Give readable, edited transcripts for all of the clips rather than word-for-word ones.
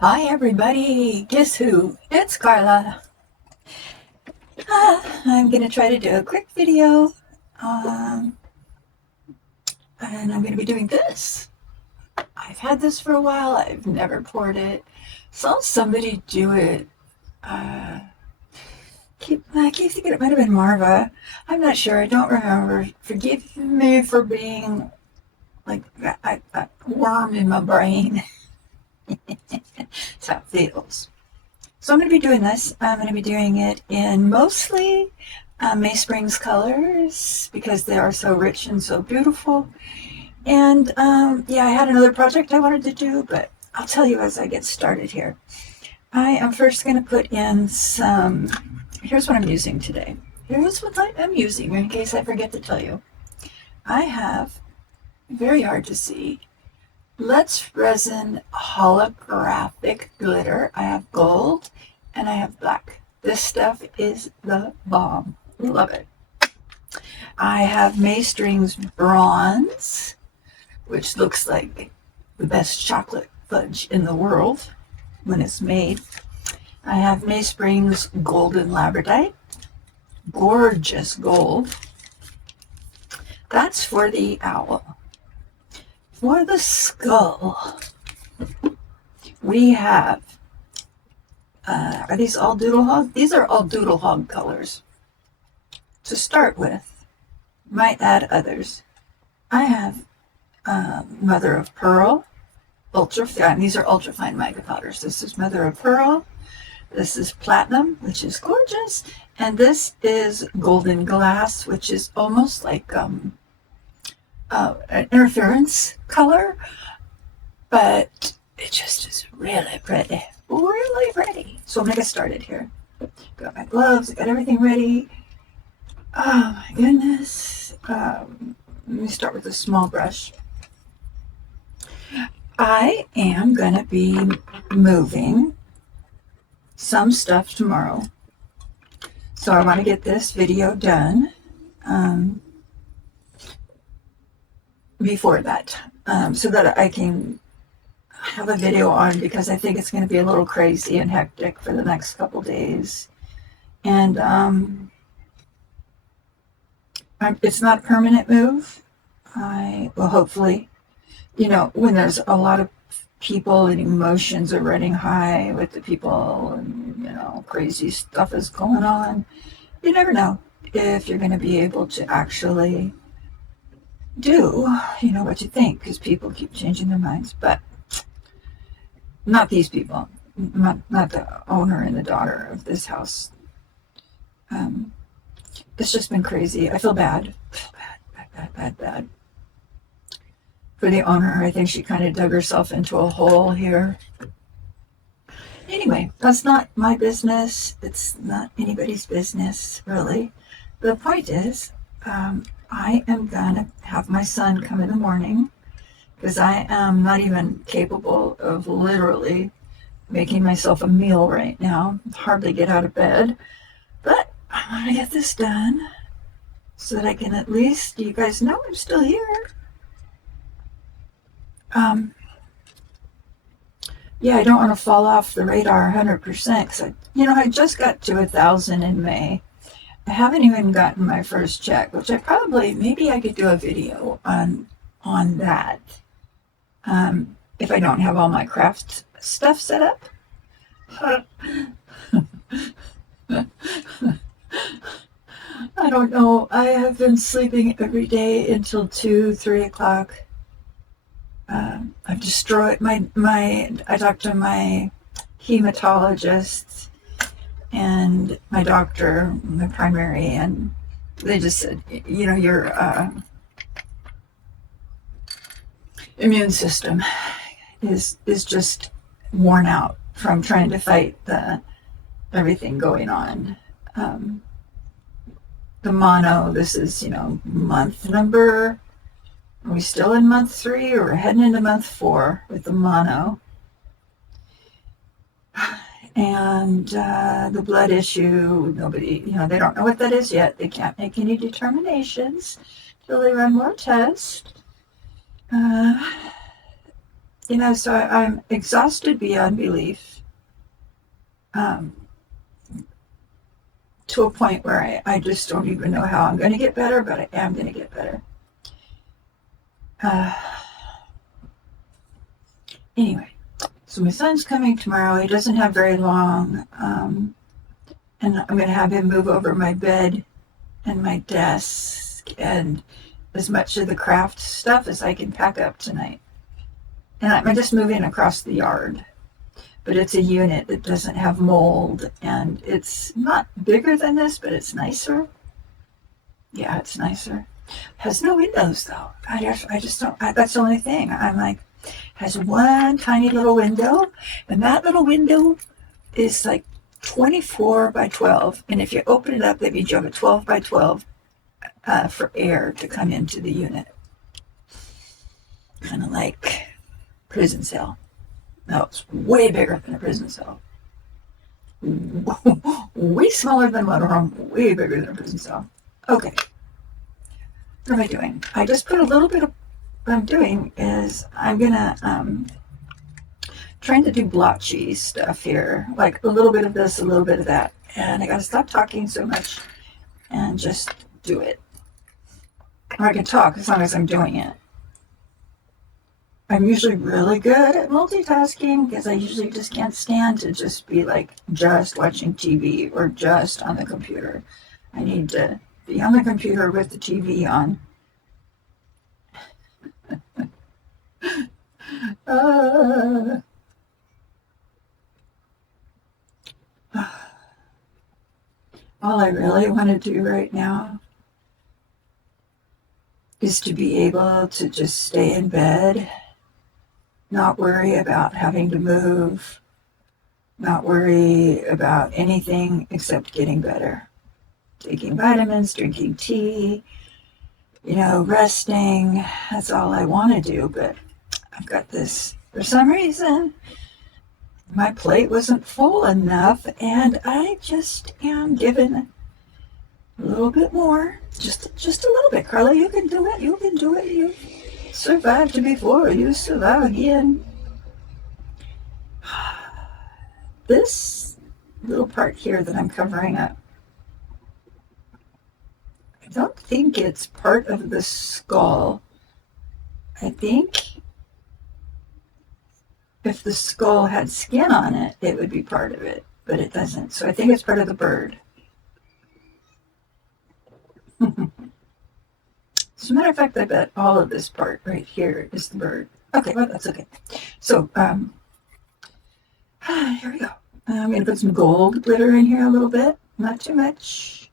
Hi everybody, guess who? It's Carla. I'm going to try to do a quick video, um, and I'm going to be doing this. I've had this for a while, I've never poured it. Saw somebody do it. I keep thinking it might have been Marva. I'm not sure, I don't remember. Forgive me for being like a worm in my brain. That's how it feels. So I'm going to be doing this. I'm going to be doing it in mostly May Springs colors because they are so rich and so beautiful. And yeah, I had another project I wanted to do, but I'll tell you as I get started here. I am first going to put in some, here's what I'm using today. Here's what I am using in case I forget to tell you. I have, very hard to see, Let's Resin holographic glitter. I have gold and I have black. This stuff is the bomb. Love it. I have May Strings bronze, which looks like the best chocolate fudge in the world when it's made. I have May Springs golden labradorite, gorgeous gold. That's for the owl. For the skull, we have, are these all Doodle Hog? These are all Doodle Hog colors. To start with, might add others. I have Mother of Pearl, ultrafine. These are ultrafine mica powders. This is Mother of Pearl. This is Platinum, which is gorgeous. And this is Golden Glass, which is almost like an interference color, but it just is really pretty, really pretty. So I'm gonna get started here. Got my gloves, got everything ready. Oh my goodness. Let me start with a small brush. I am gonna be moving some stuff tomorrow, so I want to get this video done before that, so that I can have a video on, because I think it's going to be a little crazy and hectic for the next couple days. And it's not a permanent move. I will hopefully, when there's a lot of people and emotions are running high with the people and, crazy stuff is going on, you never know if you're going to be able to actually do, what you think, because people keep changing their minds. But not these people, not the owner and the daughter of this house. It's just been crazy. I feel bad. Bad for the owner. I think she kind of dug herself into a hole here. Anyway, that's not my business. It's not anybody's business, really. The point is, I am gonna have my son come in the morning, because I am not even capable of literally making myself a meal right now. Hardly get out of bed. But I want to get this done so that I can at least, you guys know I'm still here. Yeah, I don't want to fall off the radar 100%, because I just got to 1,000 in May. I haven't even gotten my first check, which maybe I could do a video on that. If I don't have all my craft stuff set up. I don't know. I have been sleeping every day until 2, 3 o'clock. I've destroyed I talked to my hematologist and my doctor, my primary, and they just said, your immune system is just worn out from trying to fight everything going on. The mono, this is, month number. Are we still in month 3, or we're heading into month 4 with the mono? And the blood issue, nobody, they don't know what that is yet. They can't make any determinations till they run more tests. So I'm exhausted beyond belief, um, to a point where I just don't even know how I'm going to get better, but I am going to get better. Uh, anyway, so my son's coming tomorrow. He doesn't have very long, and I'm going to have him move over my bed and my desk and as much of the craft stuff as I can pack up tonight. And I'm just moving across the yard. But it's a unit that doesn't have mold, and it's not bigger than this, but it's nicer. Yeah, it's nicer. Has no windows though. I just don't. That's the only thing. I'm like, has one tiny little window, and that little window is like 24 by 12. And if you open it up, that means you have a 12 by 12 for air to come into the unit. Kind of like prison cell. No, it's way bigger than a prison cell. Way smaller than a motorhome, way bigger than a prison cell. Okay. What am I doing? I just put a little bit of, what I'm doing is I'm gonna, trying to do blotchy stuff here. Like a little bit of this, a little bit of that. And I gotta stop talking so much and just do it. Or I can talk as long as I'm doing it. I'm usually really good at multitasking because I usually just can't stand to just be like just watching TV or just on the computer. I need to be on the computer with the TV on. All I really want to do right now is to be able to just stay in bed, not worry about having to move, not worry about anything except getting better. Taking vitamins, drinking tea, resting. That's all I want to do, but I've got this. For some reason, my plate wasn't full enough, and I just am given a little bit more. Just a little bit. Carla, you can do it. You can do it. You survived before. You survive again. This little part here that I'm covering up, I don't think it's part of the skull. I think if the skull had skin on it, it would be part of it, but it doesn't. So I think it's part of the bird. As a matter of fact, I bet all of this part right here is the bird. Okay, well, that's okay. So, here we go. I'm going to put some gold glitter in here a little bit. Not too much.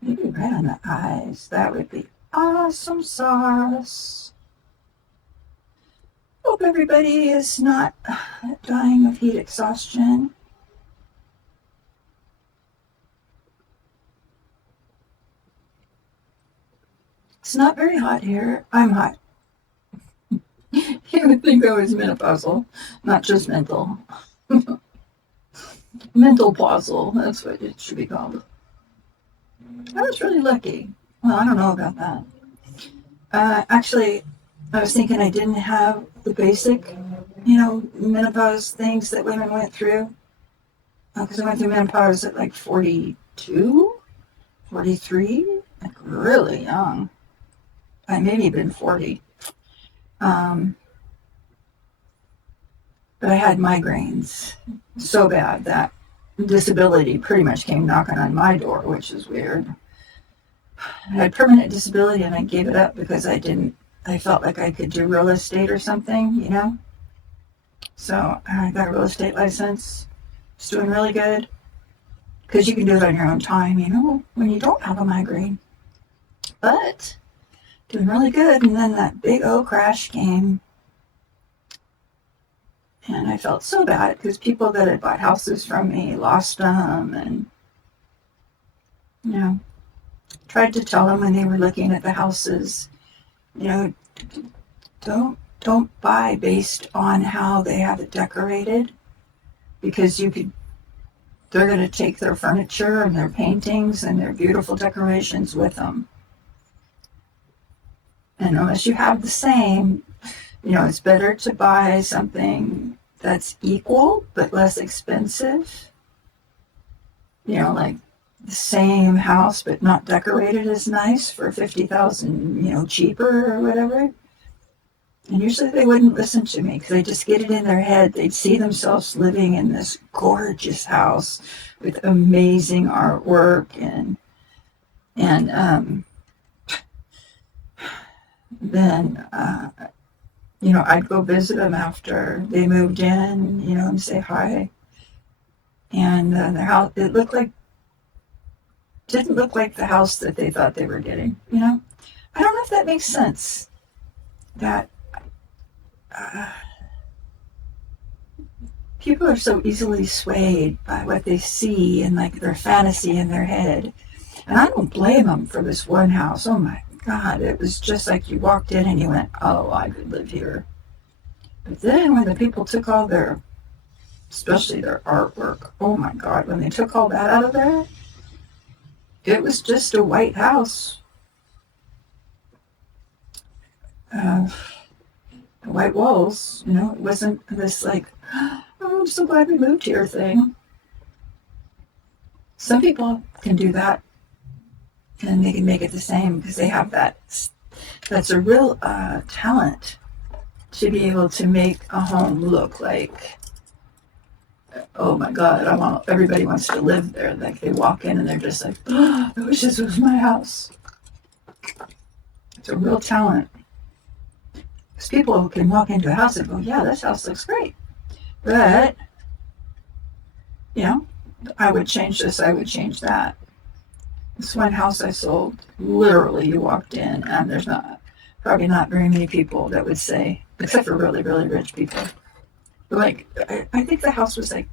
Maybe right on the eyes. That would be awesome sauce. Hope everybody is not dying of heat exhaustion. It's not very hot here. I'm hot. You would think I was menopausal, not just mental. Mental pausal, that's what it should be called. I was really lucky. Well, I don't know about that. Actually, I was thinking I didn't have the basic, menopause things that women went through. Because I went through menopause at like 42, 43, like really young. I maybe been 40. But I had migraines so bad that disability pretty much came knocking on my door, which is weird. I had permanent disability and I gave it up because I felt like I could do real estate or something, So I got a real estate license. It's doing really good because you can do it on your own time, when you don't have a migraine. But doing really good. And then that big O crash came. And I felt so bad because people that had bought houses from me lost them, and tried to tell them when they were looking at the houses, don't buy based on how they have it decorated, because they're going to take their furniture and their paintings and their beautiful decorations with them. And unless you have the same, It's better to buy something that's equal but less expensive. Like the same house but not decorated as nice for 50,000, cheaper or whatever. And usually they wouldn't listen to me because they just get it in their head. They'd see themselves living in this gorgeous house with amazing artwork and then I'd go visit them after they moved in, and say hi. And their house, didn't look like the house that they thought they were getting. I don't know if that makes sense. That people are so easily swayed by what they see and like their fantasy in their head. And I don't blame them for this one house. Oh my God, it was just like you walked in and you went, oh, I could live here. But then when the people took all especially their artwork, oh my God, when they took all that out of there, it was just a white house. White walls, it wasn't this like, oh, I'm so glad we moved here thing. Some people can do that and they can make it the same because they have that's a real talent to be able to make a home look like, oh my God, everybody wants to live there. Like they walk in and they're just like, oh, I wish this was my house. It's a real talent. Because people can walk into a house and go, yeah, this house looks great. But, I would change this, I would change that. This one house I sold, literally you walked in and there's probably not very many people that would say, except for really, really rich people. Like, I think the house was like,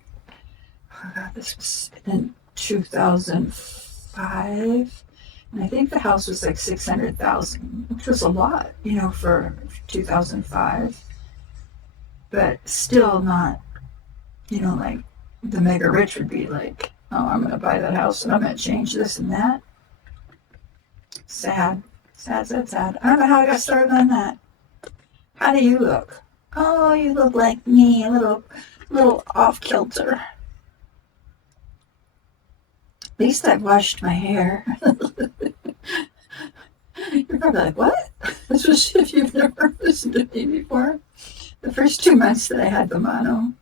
oh God, this was in 2005. And I think the house was like 600,000, which was a lot, for 2005. But still not, like the mega rich would be like, oh, I'm going to buy that house and I'm going to change this and that. Sad. I don't know how I got started on that. How do you look? Oh, you look like me, a little off kilter. At least I've washed my hair. You're probably like, what? Especially if you've never listened to me before. The first 2 months that I had the mono,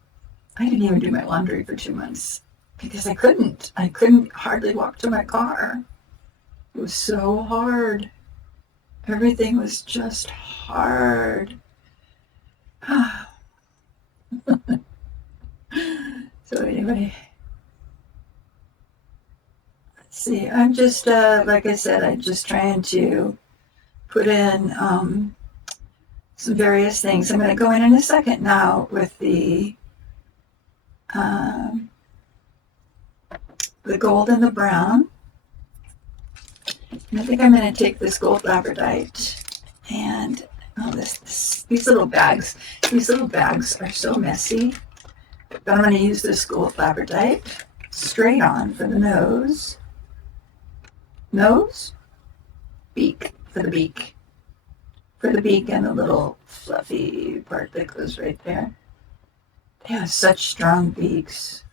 I didn't even do my laundry for 2 months because I couldn't hardly walk to my car. It was so hard. Everything was just hard. So anyway, let's see. I'm just, like I said, I'm just trying to put in some various things. I'm going to go in a second now with the gold and the brown. And I think I'm going to take this gold labradite and these little bags. These little bags are so messy. But I'm going to use this gold labradite straight on for the nose. Beak, for the beak. For the beak and the little fluffy part that goes right there. They have such strong beaks.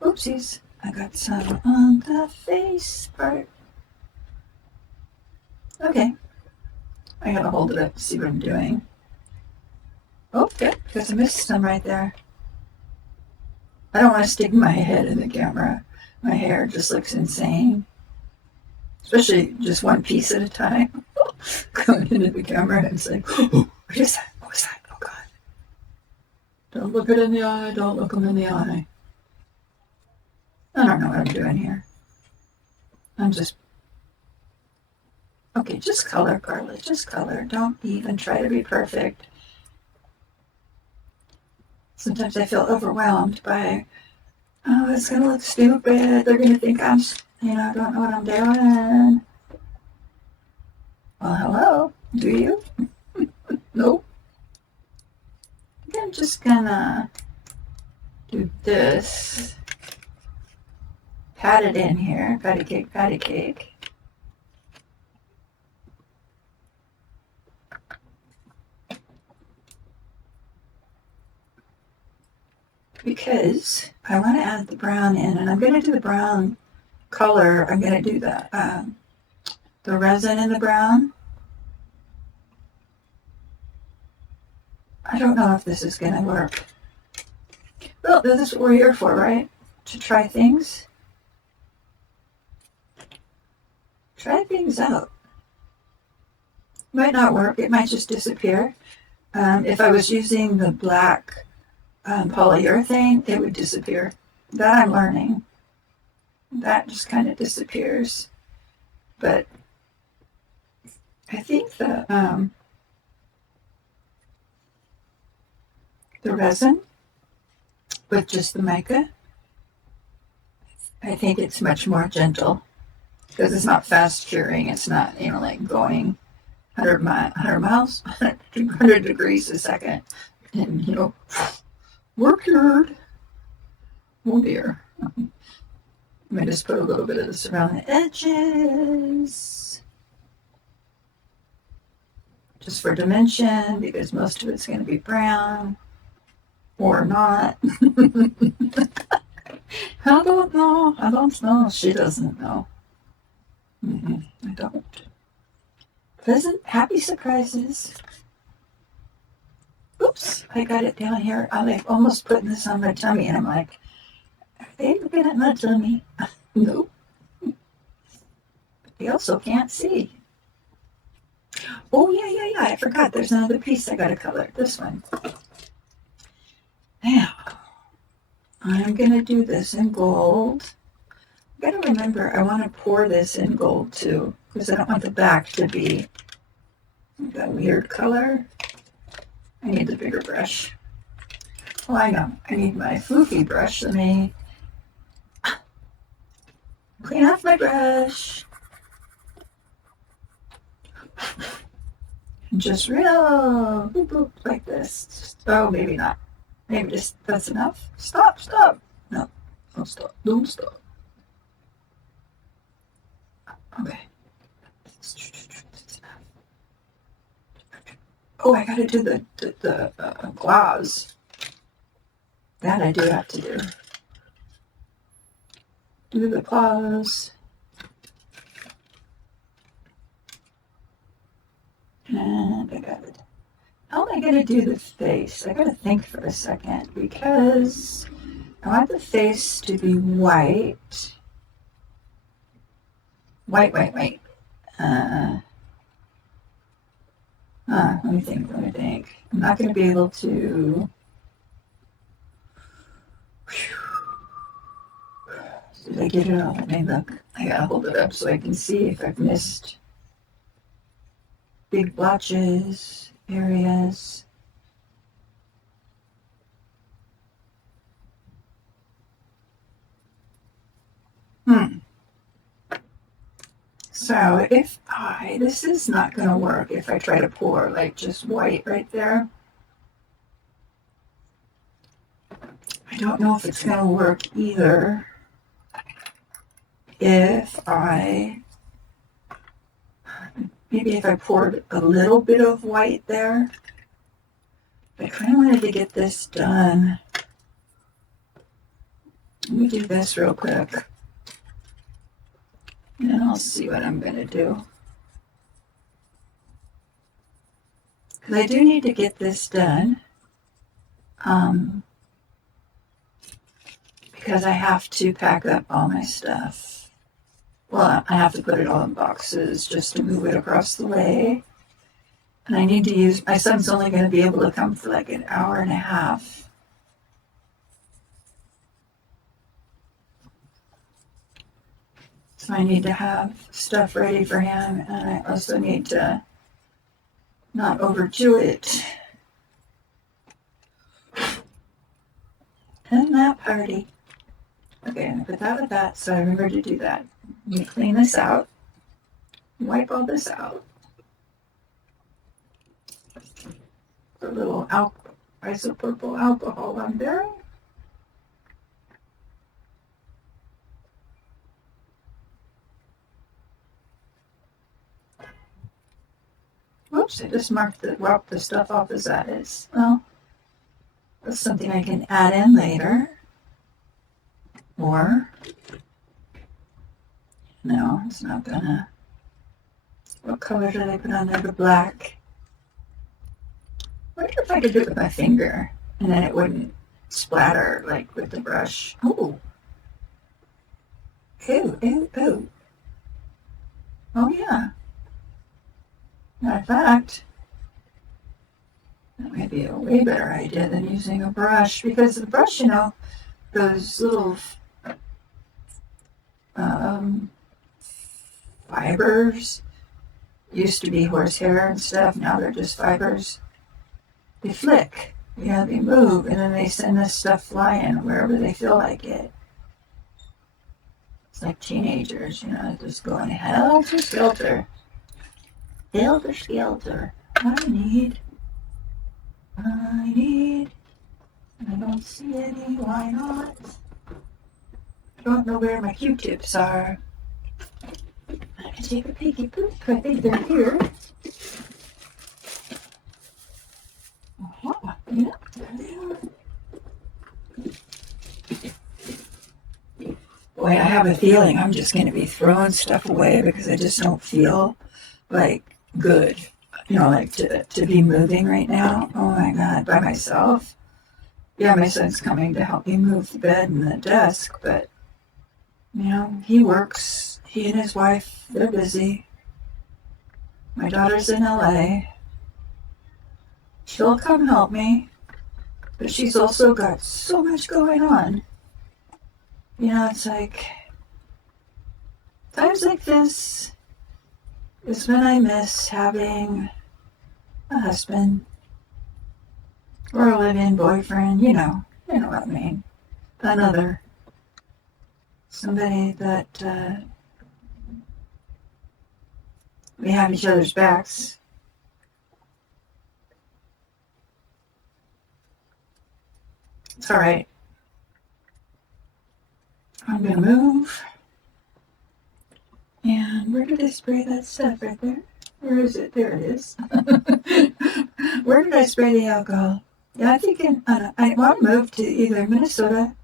Oopsies, I got some on the face part. Okay, I gotta hold it up to see what I'm doing. Oh, good, because I missed some right there. I don't want to stick my head in the camera. My hair just looks insane. Especially just one piece at a time. Going into the camera and it's like, oh, what is that? What was that? Oh God. Don't look it in the eye. Don't look them in the eye. I don't know what I'm doing here. Okay, just color, Carla. Just color. Don't even try to be perfect. Sometimes I feel overwhelmed by, oh, it's going to look stupid. They're going to think I don't know what I'm doing. Well, hello. Do you? Nope. I'm just going to do this. Pat it in here. Patty cake. because I want to add the brown in, and I'm going to do the brown color. I'm going to do the resin in the brown. I don't know if this is going to work. Well, this is what we're here for, right? To try things. Try things out. Might not work. It might just disappear. If I was using the black polyurethane, it would disappear. That I'm learning. That just kind of disappears. But I think the resin with just the mica, I think it's much more gentle because it's not fast curing. It's not, like going 100 miles, 200 degrees a second. And, we're cured. Oh dear. I'm going to just put a little bit of this around the edges. Just for dimension, because most of it's going to be brown. Or not. I don't know. I don't know. She doesn't know. I don't. Pleasant, happy surprises. Oops, I got it down here. I'm like almost putting this on my tummy, and I'm like, are they looking at my tummy? Nope. They also can't see. Oh, yeah. I forgot. There's another piece I got to color. This one. Now, I'm going to do this in gold. I got to remember, I want to pour this in gold too, because I don't want the back to be that weird color. I need the bigger brush. Oh, I know. I need my floofy brush. Let me clean off my brush. Just real boop, boop, like this. Oh, maybe not. Maybe just that's enough. Stop. No, don't stop. Okay. Oh, I gotta do the gloss. That I do have to do. Do the gloss. And I got it. How am I gonna do the face? I gotta think for a second because I want the face to be white. White. Let me think. I'm not going to be able to. Did I get it all? Let me look. I gotta hold it up so I can see if I've missed big blotches, areas. So this is not going to work if I try to pour like just white right there. I don't know if it's going to work either if maybe if I poured a little bit of white there. I kind of wanted to get this done. Let me do this real quick. And I'll see what I'm going to do. Because I do need to get this done. Because I have to pack up all my stuff. Well, I have to put it all in boxes just to move it across the way. And I need to use, my son's only going to be able to come for like an hour and a half. So I need to have stuff ready for him, and I also need to not overdo it. And that party. Okay, I'm going to put that with that, so I remember to do that. Let me clean this out. Wipe all this out. Put a little isopropyl alcohol on there. Whoops, I just wiped the stuff off as that is. Well, That's something I can add in later. Or, no, it's not gonna. What color did I put on there? The black. I wonder if I could do it with my finger and then it wouldn't splatter like with the brush. Oh. Ew, ew, ew. Oh, yeah. Matter of fact, that might be a way better idea than using a brush, because the brush, those little fibers used to be horsehair and stuff. Now they're just fibers. They flick, they move, and then they send this stuff flying wherever they feel like it. It's like teenagers, just going helter skelter. Helter skelter. I don't see any, why not? I don't know where my Q-tips are. I can take a peeky poop. I think they're here. Uh-huh. Yeah, there they are. Boy, I have a feeling I'm just going to be throwing stuff away because I just don't feel like good, like to be moving right now. Oh my God, by myself. Yeah, my son's coming to help me move the bed and the desk, but, he works. He and his wife, they're busy. My daughter's in LA. She'll come help me, but she's also got so much going on. It's like, times like this is when I miss having a husband or a live-in boyfriend, you know what I mean. Another. Somebody that we have each other's backs. It's all right. I'm going to move. And where did I spray that stuff right there? Where is it? There it is. Where did I spray the alcohol? Yeah, I think I want to move to either Minnesota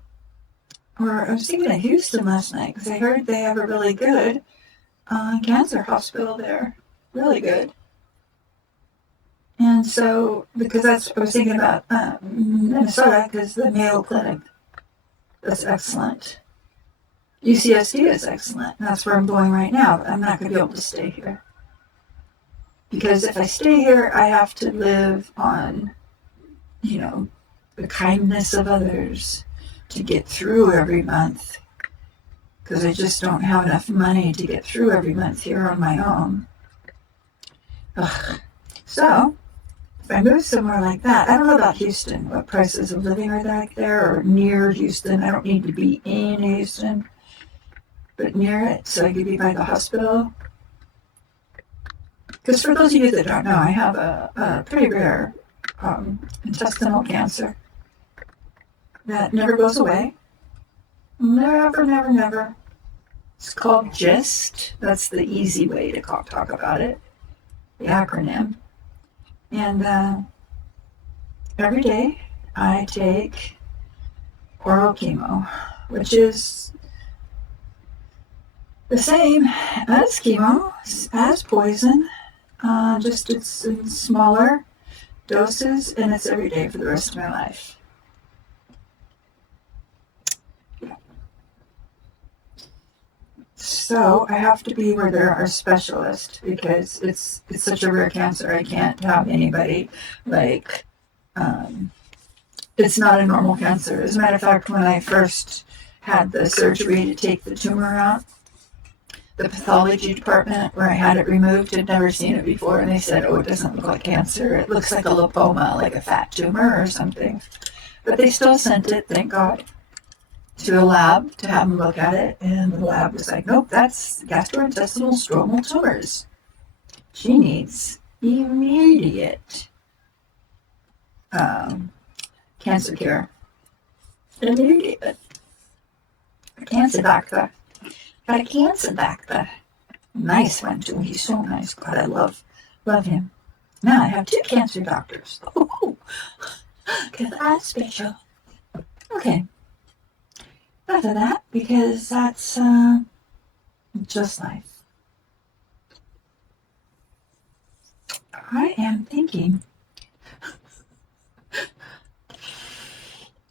or I was thinking of Houston last night because I heard they have a really good cancer hospital there. Really good. And so, because I was thinking about Minnesota because the Mayo Clinic is excellent. UCSD is excellent. That's where I'm going right now. But I'm not going to be able to stay here. Because if I stay here, I have to live on, the kindness of others to get through every month. Because I just don't have enough money to get through every month here on my own. Ugh. So, if I move somewhere like that, I don't know about Houston, what prices of living are like there, or near Houston. I don't need to be in Houston, but near it, so I could be by the hospital. Because for those of you that don't know, I have a pretty rare intestinal cancer that never goes away. Never, never, never. It's called GIST. That's the easy way to talk about it, the acronym. And every day I take oral chemo, which is the same as chemo, as poison, just it's in smaller doses, and it's every day for the rest of my life. So I have to be where there are specialists because it's such a rare cancer. I can't have anybody it's not a normal cancer. As a matter of fact, when I first had the surgery to take the tumor out, the pathology department where I had it removed had never seen it before, and they said, "Oh, it doesn't look like cancer. It looks like a lipoma, like a fat tumor or something." But they still sent it, thank God, to a lab to have them look at it, and the lab was like, "Nope, that's gastrointestinal stromal tumors. She needs immediate cancer care. Immediate. Cancer doctor. Got a cancer doctor. Nice one too. He's so nice. God, I love him. Now I have 2 cancer doctors. Oh, Because I'm special. Okay. Enough of that, because that's just life. I am thinking.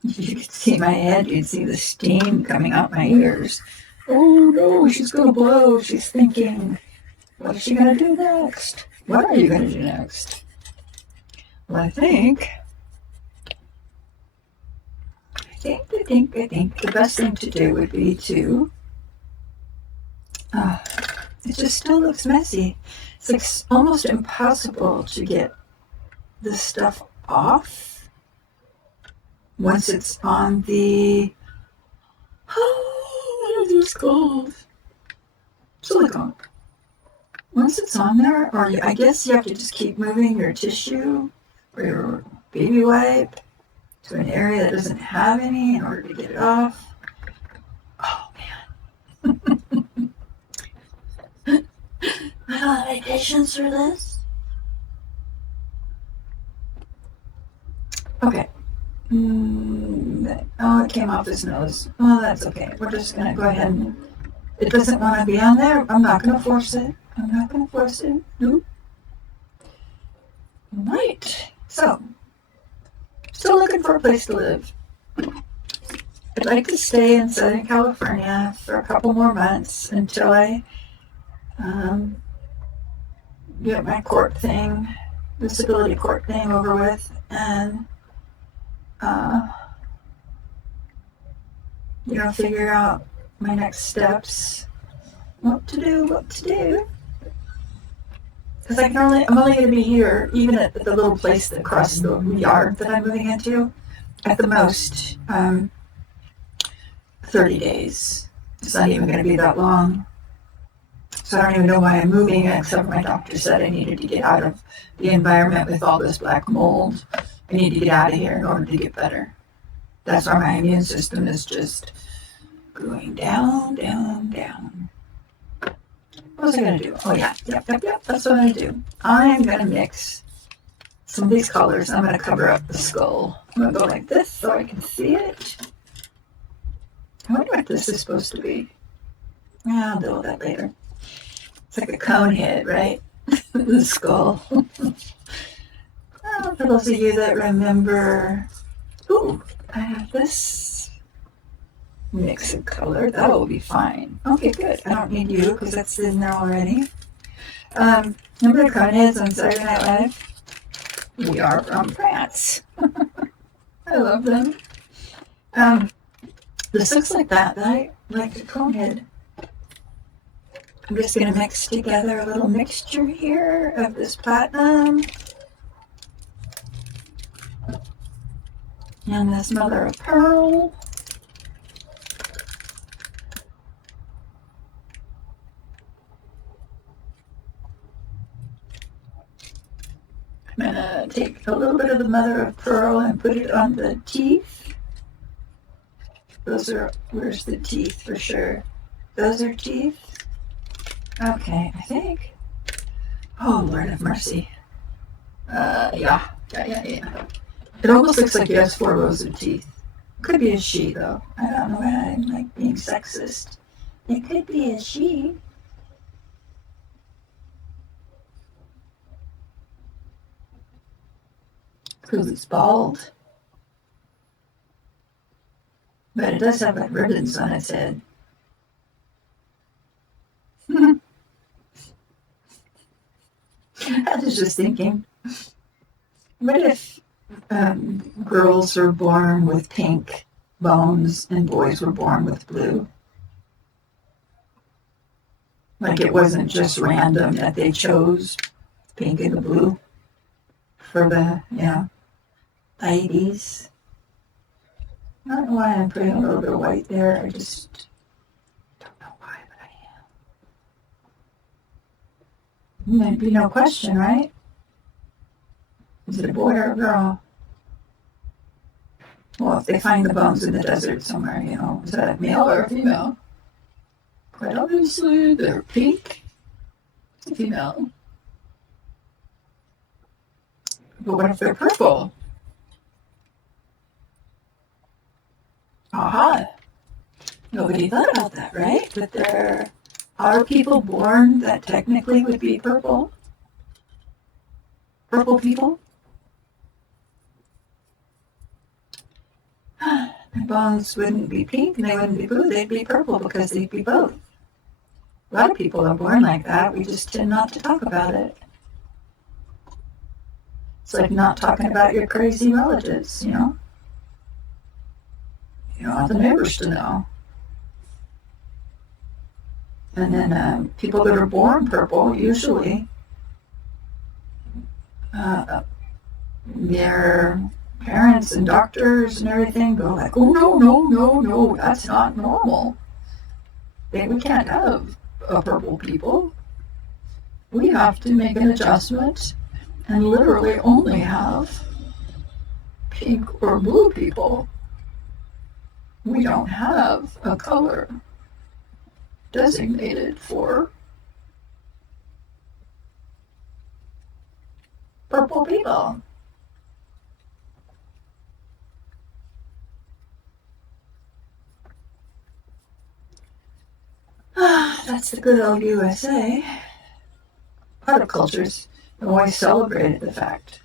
If you could see my head, you'd see the steam coming out my ears. Oh no, she's gonna blow. She's thinking, what is she gonna do next? What are you gonna do next? Well, I think the best thing to do would be to, it just still looks messy. It's like almost impossible to get this stuff off once it's on the, what is this called? Silicone. Once it's on there, or I guess you have to just keep moving your tissue or your baby wipe to an area that doesn't have any in order to get it off. Oh man. I don't have any patience for this. Okay. Oh, it came off his nose. Well, that's okay. We're just going to go ahead and, it doesn't want to be on there. I'm not going to force it. Nope. Right. So, still looking for a place to live. I'd like to stay in Southern California for a couple more months until I get my court thing, disability court thing over with, and figure out my next steps, what to do. Because I'm only going to be here, even at the little place that across the yard that I'm moving into, at the most 30 days. It's not even going to be that long. So I don't even know why I'm moving, except my doctor said I needed to get out of the environment with all this black mold. I need to get out of here in order to get better. That's why my immune system is just going down. What was I going to do? Oh, yeah. Yep. That's what I'm going to do. I'm going to mix some of these colors. I'm going to cover up the skull. I'm going to go like this so I can see it. I wonder what this is supposed to be. Yeah, I'll deal with that later. It's like a cone head, right? The skull. For those of you that remember, I have this mix of color. That will be fine. Okay, good. I don't need you because that's in there already. Remember the cone heads on Saturday Night Live? We are from France. I love them. This looks like that. I like a cone head. I'm just going to mix together a little mixture here of this platinum and this mother of pearl. I'm going to take a little bit of the mother of pearl and put it on the teeth. Where's the teeth for sure? Those are teeth? Okay, I think. Oh, Lord have mercy. Yeah. It almost looks like he has 4 rows of teeth. Could be a she, though. I don't know why I'm like being sexist. It could be a she. Because it's bald. But it does have like ribbons on its head. I was just thinking, what if girls were born with pink bones and boys were born with blue? Like it wasn't just random that they chose pink and the blue for the, ladies. I don't know why I'm putting a little bit of white there. I just don't know why, but I am. There'd be no question, right? Is it a boy or a girl? Well, if they find the bones in the desert somewhere, is that a male or a female? Quite obviously, they're pink. It's a female. But what if they're purple? nobody thought about that, right? But there are people born that technically would be purple. Purple people. Their bones wouldn't be pink and they wouldn't be blue. They'd be purple because they'd be both. A lot of people are born like that. We just tend not to talk about it. It's like not talking about your crazy relatives, you know? You don't want the neighbors to know. And then people that are born purple, usually, their parents and doctors and everything go like, oh, no, that's not normal. We can't have purple people. We have to make an adjustment and literally only have pink or blue people. We don't have a color designated for purple people. That's the good old USA. Other cultures have always celebrated the fact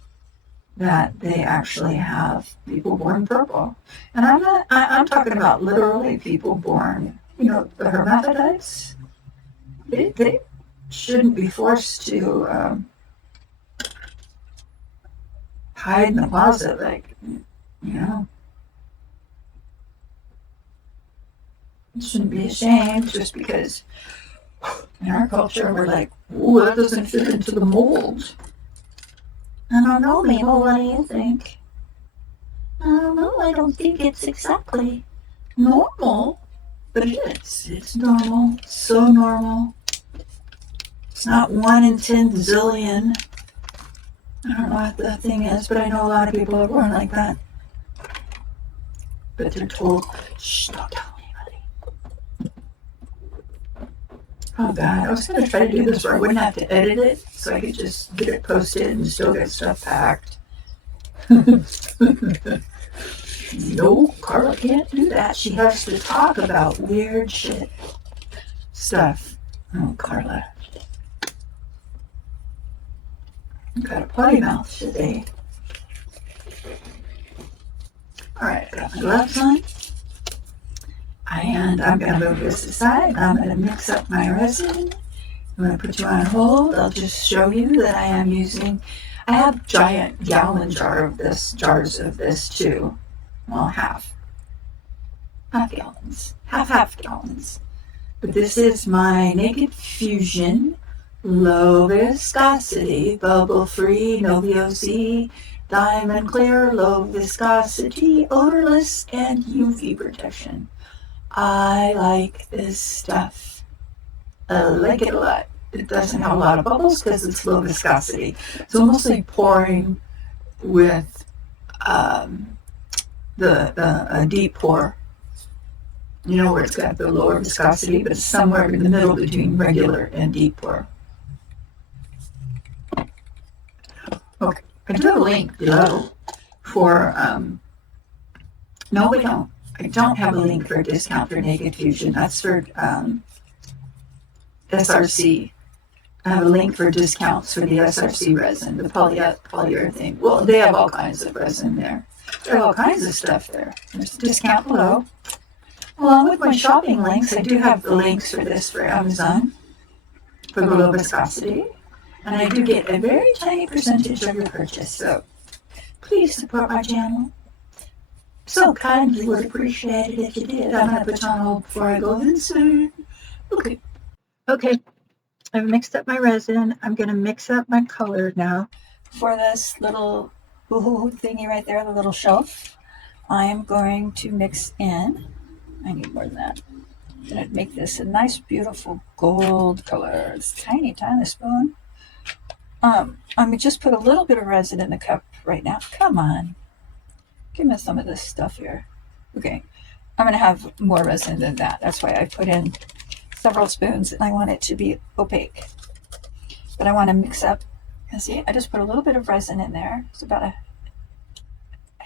that they actually have people born purple. And I'm talking about literally people born, the hermaphrodites. They shouldn't be forced to hide in the closet, like, shouldn't be ashamed just because in our culture we're like, oh, that doesn't fit into the mold. I don't know, Mabel, what do you think? I don't know, I don't think it's exactly normal, but it is. It's normal, so normal. It's not 1 in 10 zillion. I don't know what the thing is, but I know a lot of people are born like that. But they're told, shh, don't tell anybody. Oh God, I was going to try to do this where I wouldn't have to edit it, so I could just get it posted and still get stuff packed. No, Carla can't do that. She has to talk about weird shit stuff. Oh, Carla. Got a potty mouth today. Alright, got my gloves on. And I'm going to move this aside. I'm going to mix up my resin. I'm going to put you on hold. I'll just show you that I have giant gallon jars of this too. Well, half gallons. Half gallons. But this is my Naked Fusion low viscosity, bubble free, no VOC, diamond clear, low viscosity, odorless, and UV protection. I like this stuff. I like it a lot. It doesn't have a lot of bubbles because it's low viscosity. It's almost like pouring with the deep pour. You know, where it's got the lower viscosity, but it's somewhere in the middle between regular and deep pour. Okay, I do have a link below for, no, we don't. I don't have a link for a discount for Naked Fusion. That's for SRC. I have a link for discounts for the SRC resin, the polyurethane. Well, they have all kinds of resin there. There are all kinds of stuff there. There's a discount below. Along with my shopping links, I do have the links for this for Amazon for the low viscosity. And I do get a very tiny percentage of your purchase. So please support my channel. So kindly would appreciate it if you did. I'm going to put you on hold before I go insane. Okay. I've mixed up my resin. I'm going to mix up my color now. For this little boo-hoo thingy right there, the little shelf, I'm going to mix in. I need more than that. I'm going to make this a nice, beautiful gold color. It's a tiny, tiny spoon. I'm going to just put a little bit of resin in the cup right now. Come on. Give me some of this stuff here. Okay. I'm going to have more resin than that. That's why I put in several spoons and I want it to be opaque. But I want to mix up. And see, I just put a little bit of resin in there. It's about a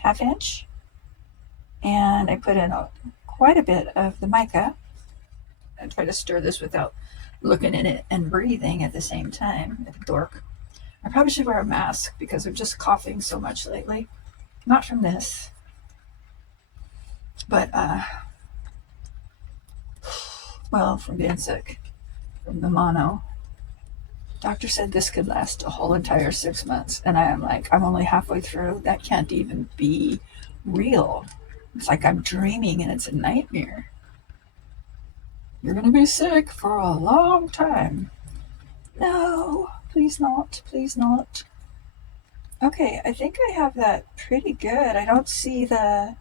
½ inch. And I put in quite a bit of the mica. I try to stir this without looking at it and breathing at the same time. Like a dork. I probably should wear a mask because I'm just coughing so much lately. Not from this, but well, from being sick, from the mono. Doctor said this could last a whole entire 6 months, and I am like, I'm only halfway through. That can't even be real. It's like I'm dreaming and it's a nightmare. You're gonna be sick for a long time. No, please not, please not. Okay, I think I have that pretty good. I don't see the.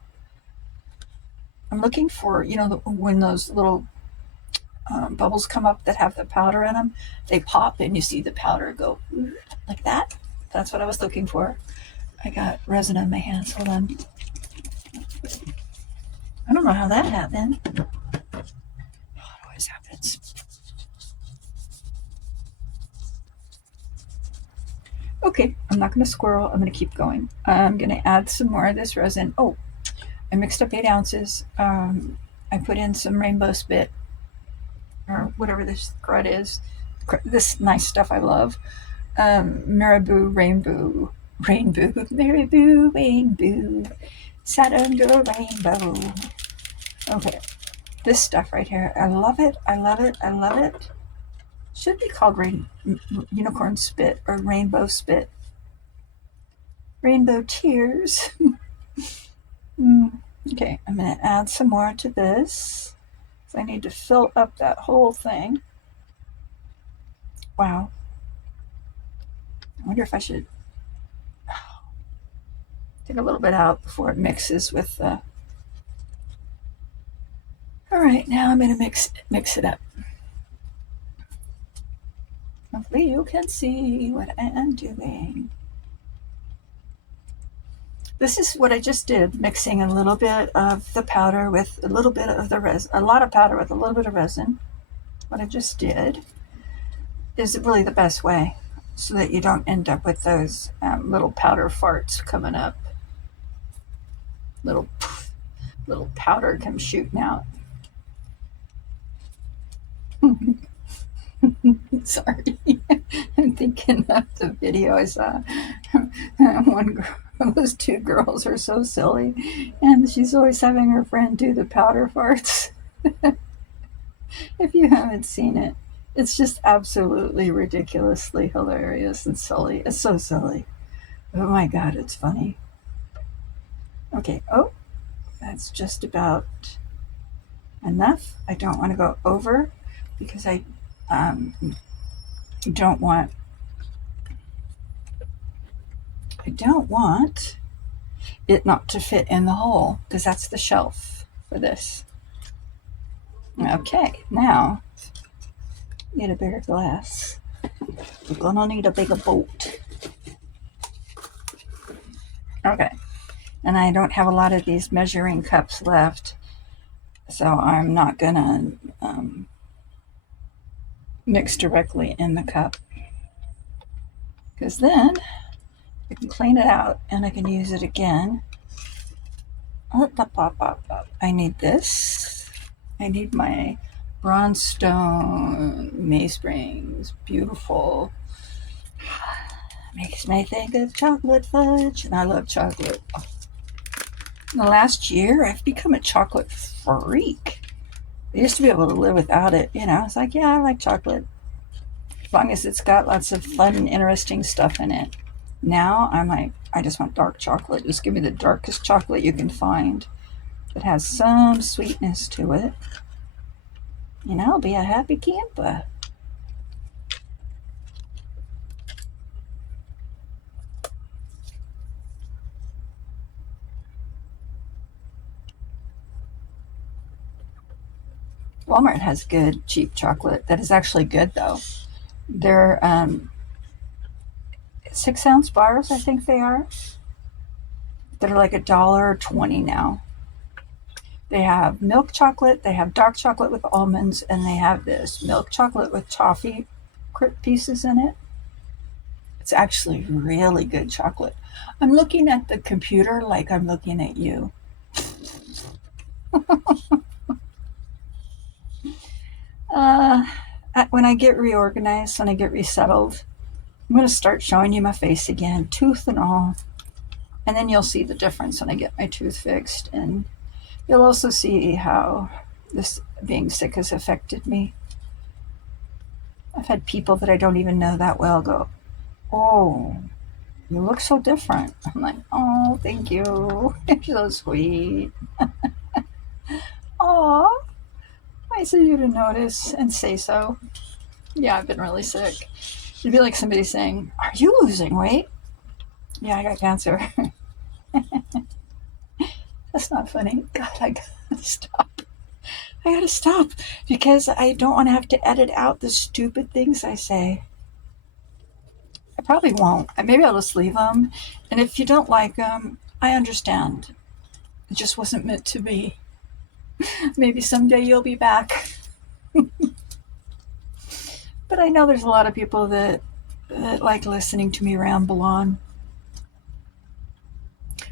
I'm looking for, when those little bubbles come up that have the powder in them, they pop and you see the powder go like that. That's what I was looking for. I got resin on my hands. Hold on. I don't know how that happened. Oh, it always happens. Okay, I'm not going to squirrel. I'm going to keep going. I'm going to add some more of this resin. Oh, I mixed up 8 ounces. I put in some rainbow spit, or whatever this crud is. This nice stuff I love. Marabou rainbow. Marabou rainbow. Sat under rainbow. Okay, this stuff right here. I love it. I love it. I love it. Should be called unicorn spit or rainbow spit. Rainbow tears. Okay, I'm going to add some more to this. So I need to fill up that whole thing. Wow. I wonder if I should take a little bit out before it mixes with the. All right, now I'm going to mix it up. Hopefully you can see what I am doing. This is what I just did, mixing a little bit of the powder with a little bit of the resin, a lot of powder with a little bit of resin. What I just did is really the best way so that you don't end up with those little powder farts coming up. Little powder comes shooting out. Sorry, I'm thinking of the video I saw. One girl, those 2 girls are so silly, and she's always having her friend do the powder farts. If you haven't seen it, it's just absolutely ridiculously hilarious and silly. It's so silly. Oh my God, it's funny. Okay, that's just about enough. I don't want to go over because I don't want it not to fit in the hole because that's the shelf for this. Okay, now need a bigger glass. We're gonna need a bigger boat. Okay, and I don't have a lot of these measuring cups left, so I'm not gonna mix directly in the cup because then I can clean it out and I can use it again. I need this. I need my Bronzestone Mace Rings. Beautiful. Makes me think of chocolate fudge, and I love chocolate. In the last year, I've become a chocolate freak. I used to be able to live without it, It's like, yeah, I like chocolate. As long as it's got lots of fun, interesting stuff in it. Now, I'm like, I just want dark chocolate. Just give me the darkest chocolate you can find that has some sweetness to it. And I'll be a happy camper. Walmart has good, cheap chocolate that is actually good, though. They're 6-ounce bars, I think they are. They're like $1.20 now. They have milk chocolate, they have dark chocolate with almonds, and they have this milk chocolate with toffee pieces in it. It's actually really good chocolate. I'm looking at the computer like I'm looking at you. Uh, when I get reorganized, when I get resettled, I'm going to start showing you my face again, tooth and all. And then you'll see the difference when I get my tooth fixed. And you'll also see how this being sick has affected me. I've had people that I don't even know that well go, "Oh, you look so different." I'm like, "Oh, thank you. You're so sweet." Aw, nice of you to notice and say so. Yeah, I've been really sick. It'd be like somebody saying, "Are you losing weight?" "Yeah, I got cancer." That's not funny. God, I gotta stop. I gotta stop because I don't want to have to edit out the stupid things I say. I probably won't. Maybe I'll just leave them. And if you don't like them, I understand. It just wasn't meant to be. Maybe someday you'll be back. But I know there's a lot of people that like listening to me ramble on.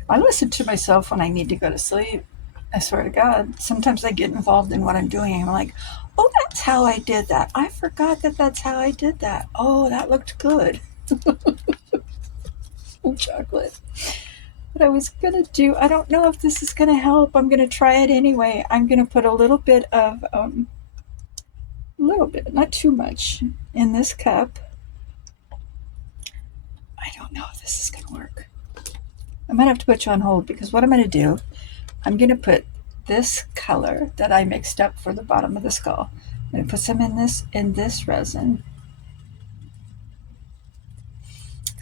I listen to myself when I need to go to sleep. I swear to God. Sometimes I get involved in what I'm doing. I'm like, "Oh, that's how I did that. I forgot that that's how I did that. Oh, that looked good." Chocolate. What I was going to do, I don't know if this is going to help. I'm going to try it anyway. I'm going to put a little bit of, not too much, in this cup. I don't know if this is going to work. I might have to put you on hold because what I'm going to do, I'm going to put this color that I mixed up for the bottom of the skull. I'm going to put some in this resin.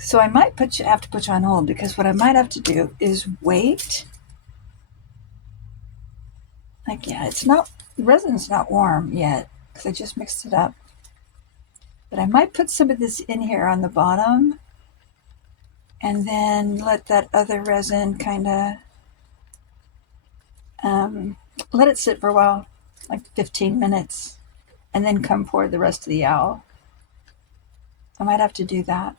So I might have to put you on hold because what I might have to do is wait. Like, yeah, the resin's not warm yet because I just mixed it up. But I might put some of this in here on the bottom and then let that other resin kind of let it sit for a while, like 15 minutes, and then come pour the rest of the owl. I might have to do that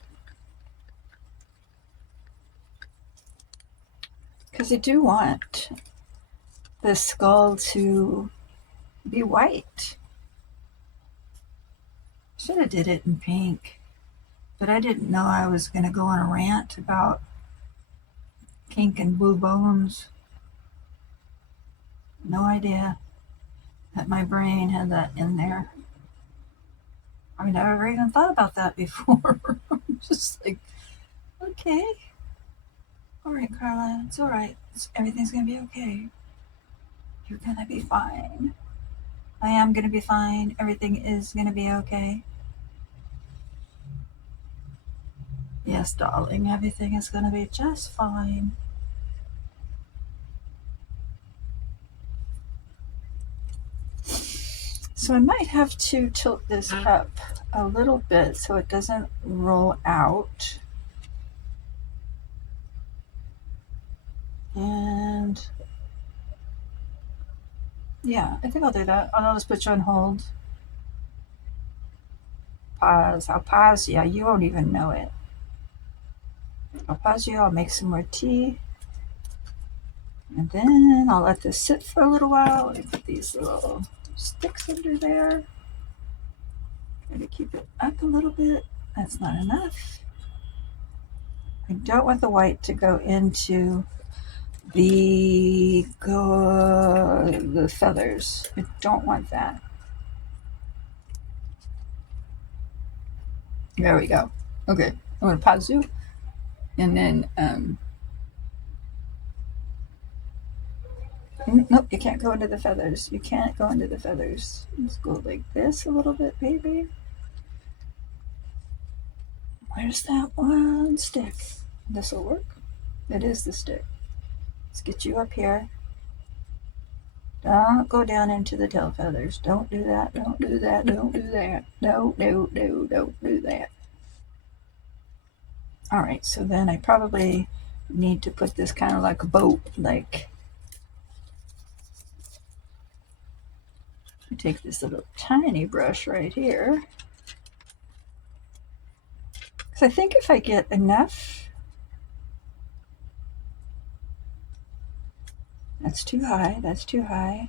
because I do want the skull to be white. Should have did it in pink, but I didn't know I was going to go on a rant about pink and blue bones. No idea that my brain had that in there. I mean, I never even thought about that before. I'm just like, okay. All right, Carla, it's all right. Everything's going to be okay. You're going to be fine. I am going to be fine. Everything is going to be okay. Yes, darling, everything is going to be just fine. So I might have to tilt this up a little bit so it doesn't roll out. And yeah, I think I'll do that. I'll just put you on hold. Pause. I'll pause you. You won't even know it. I'll pause you. I'll make some more tea. And then I'll let this sit for a little while. Let me put these little sticks under there. Try to keep it up a little bit. That's not enough. I don't want the white to go into the feathers. I don't want that. There we go. Okay, I'm going to pause you. And then, nope, you can't go into the feathers. You can't go into the feathers. Let's go like this a little bit, baby. Where's that one stick? This will work. It is the stick. Let's get you up here. Don't go down into the tail feathers. Don't do that. Don't do that. Don't do that. No, no, no, don't do that. All right, so then I probably need to put this kind of like a boat, like take this little tiny brush right here. Because I think if I get enough, that's too high, that's too high.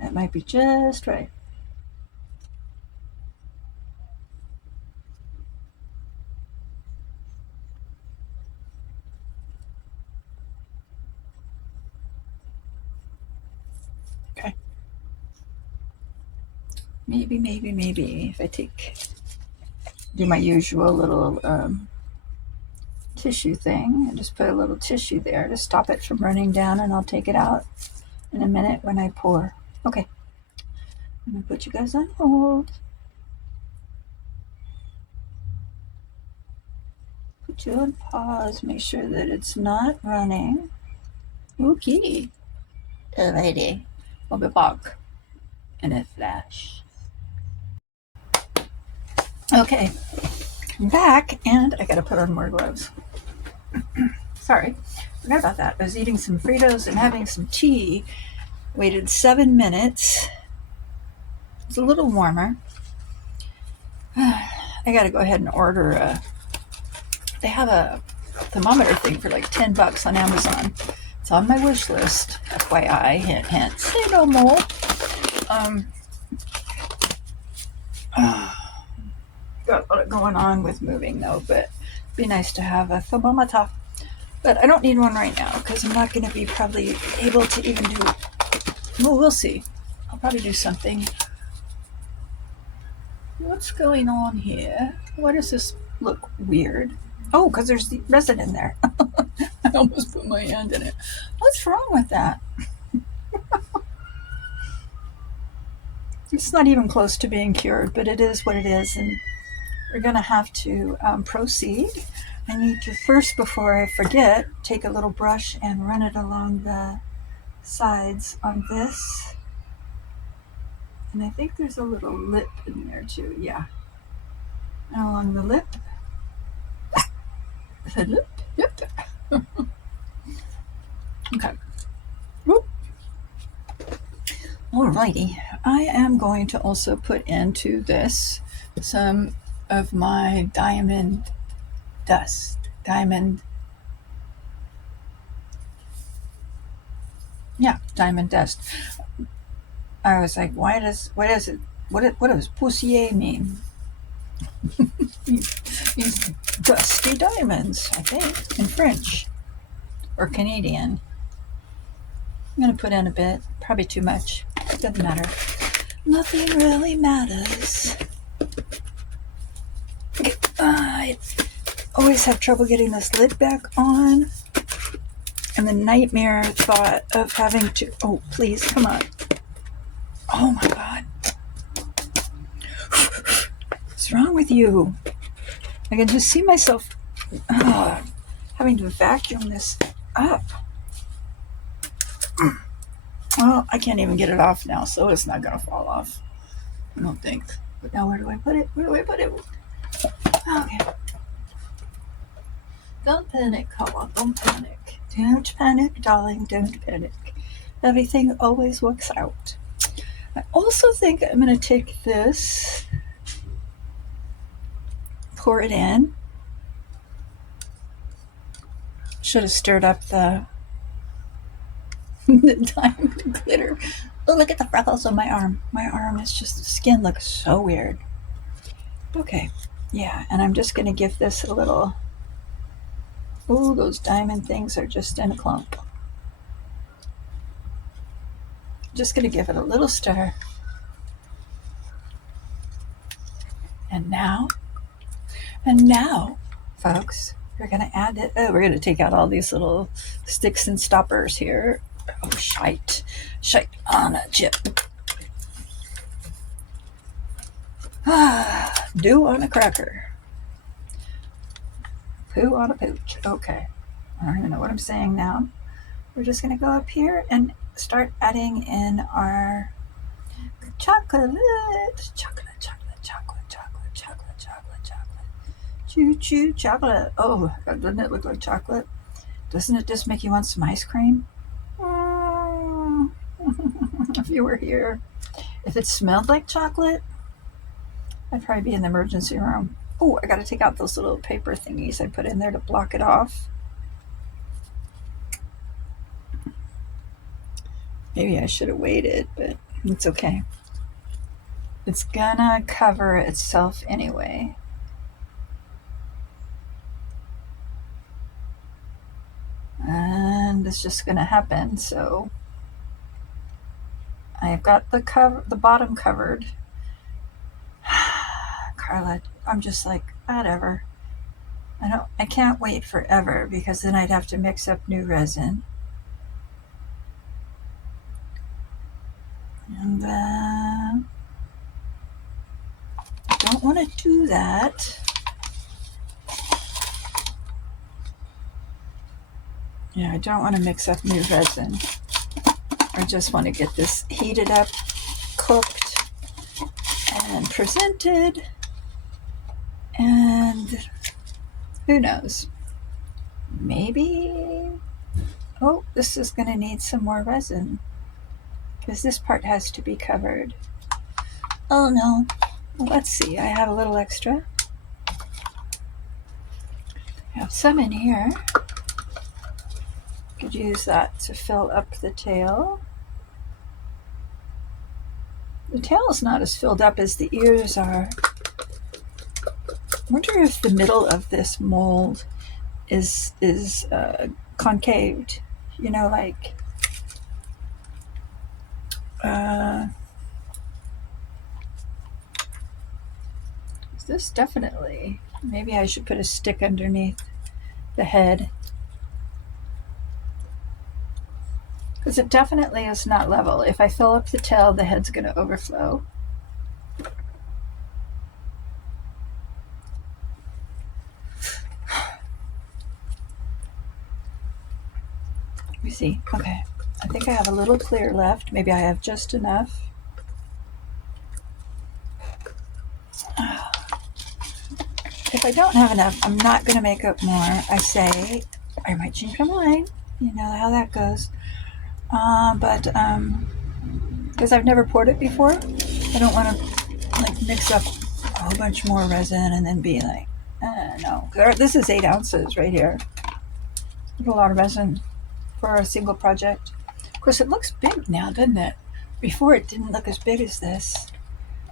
That might be just right. Okay. Maybe if I do my usual little tissue thing and just put a little tissue there to stop it from running down, and I'll take it out in a minute when I pour. Okay. I'm gonna put you guys on hold. Put you on pause. Make sure that it's not running. Okay. Alrighty. I'll be back in a flash. Okay. I'm back, and I gotta put on more gloves. Sorry. Forgot about that. I was eating some Fritos and having some tea. Waited 7 minutes. It's a little warmer. I gotta go ahead and order they have a thermometer thing for like $10 on Amazon. It's on my wish list. FYI, hint, hint. Say no more. Got a lot going on with moving though, but it'd be nice to have a thermometer. But I don't need one right now because I'm not going to be probably able to even do. Well, we'll see. I'll probably do something. What's going on here? Why does this look weird? Oh, because there's the resin in there. I almost put my hand in it. What's wrong with that? It's not even close to being cured, but it is what it is, and we're going to have to proceed. I need to first, before I forget, take a little brush and run it along the sides on this. And I think there's a little lip in there too, yeah. And along the lip. The lip, yep. Okay. Whoop. Alrighty. I am going to also put into this some of my diamond dust. Diamond dust. I was like, what does poussière mean? These dusty diamonds, I think, in French or Canadian. I'm going to put in a bit, probably too much. Doesn't matter. Nothing really matters. Okay. I always have trouble getting this lid back on. And the nightmare thought of having to, oh, please, come on. Oh my God. What's wrong with you? I can just see myself having to vacuum this up. Well, I can't even get it off now, so it's not going to fall off. I don't think. But now where do I put it? Okay. Don't panic, Kawa. Don't panic. Don't panic, darling. Don't panic. Everything always works out. I also think I'm going to take this, pour it in. Should have stirred up the diamond glitter. Oh, look at the freckles on my arm. My arm is just, the skin looks so weird. Okay, yeah, and I'm just going to give this a little, oh, those diamond things are just in a clump. Just going to give it a little stir. And now, folks, we're going to add it. Oh, we're going to take out all these little sticks and stoppers here. Oh, shite on a chip. Dew on a cracker. Poo on a pooch. Okay. I don't even know what I'm saying now. We're just going to go up here and start adding in our chocolate. Choo-choo chocolate. Oh, doesn't it look like chocolate? Doesn't it just make you want some ice cream? If you were here, if it smelled like chocolate, I'd probably be in the emergency room. Oh, I got to take out those little paper thingies I put in there to block it off. Maybe I should have waited, but It's okay. It's gonna cover itself anyway. And it's just gonna happen. So I've got the bottom covered. Carla, I'm just like, whatever. I can't wait forever because then I'd have to mix up new resin. And I don't want to do that. Yeah, I don't want to mix up new resin. I just want to get this heated up, cooked, and presented. And who knows? Maybe. Oh, this is going to need some more resin because this part has to be covered. Oh no. Well, let's see. I have a little extra. I have some in here. Could use that to fill up the tail. The tail is not as filled up as the ears are. I wonder if the middle of this mold is concaved. You know, like this definitely. Maybe I should put a stick underneath the head. Because it definitely is not level. If I fill up the tail, the head's going to overflow. Let me see. Okay. I think I have a little clear left. Maybe I have just enough. If I don't have enough, I'm not going to make up more. I say I might change my mind. You know how that goes. But because I've never poured it before, I don't want to like mix up a whole bunch more resin and then be like, no. This is 8 ounces right here. That's a lot of resin for a single project. Of course, it looks big now, doesn't it? Before it didn't look as big as this.